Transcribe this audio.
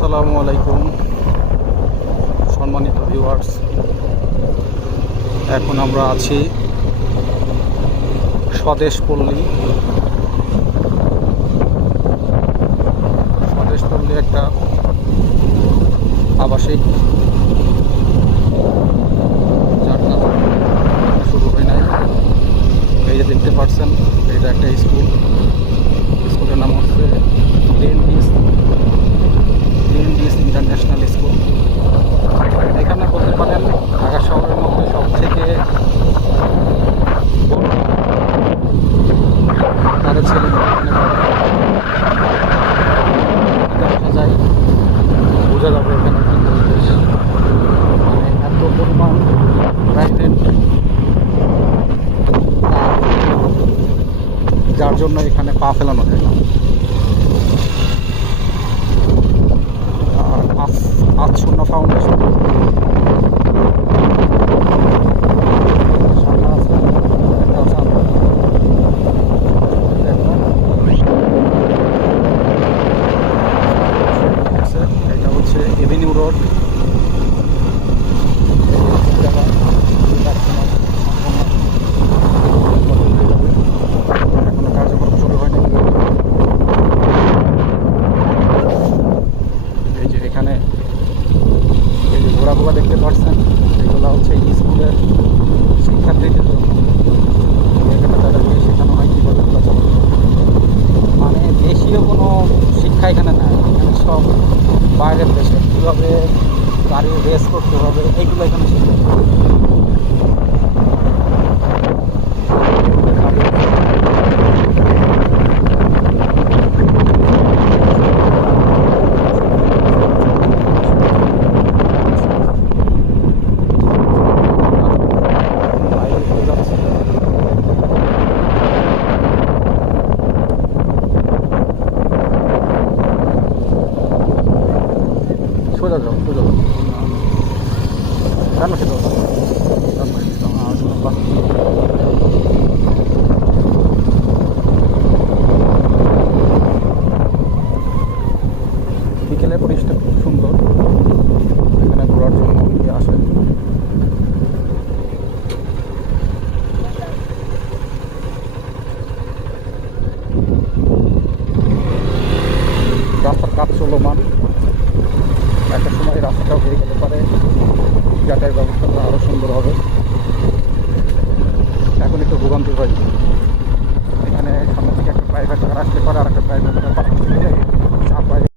আসসালামু আলাইকুম সম্মানিত ভিউয়ার্স, এখন আমরা আছি স্বদেশপল্লী। স্বদেশপল্লী একটা আবাসিক, যার কাজ শুরু হয় নাই। এই যে দেখতে পাচ্ছেন, এটা একটা স্কুল। স্কুলের নাম হচ্ছে গ্রিন ডিস ইন্টারন্যাশনাল স্কুল। এখানে বলতে পারেন ঢাকা শহরের মধ্যে সব থেকে তাদের ছেলে এখানে দেখা যায়, বোঝা যাবে এখানে মানে এত পরিমাণ প্রাইভেট, যার জন্য এখানে পা ফেলানো যায় না। আচ্ছন্ন ফাউন্ডেশন এটা হচ্ছে এভিনিউ রোড। এখনো কার্যক্রম শুরু হয়নি। এই যে এখানে এই যে ঘোড়াগুলো দেখতে পাচ্ছেন, এগুলো হচ্ছে স্কুলের শিক্ষার্থীদের জন্য। এখানে তাদেরকে শেখানো হয় কীভাবে এগুলো চালাতে হবে। মানে দেশীয় কোনো শিক্ষা এখানে নেয়, এখানে সব বাইরের দেশে কীভাবে গাড়ি রেস করতে হবে এইগুলো এখানে শিখতে হবে। সোজা যাও কেন সেটা বিকেলের পরিবেশটা খুব সুন্দর, এখানে ঘোরার জন্য অনেকে আসে। রাস্তার কাজ চলমান।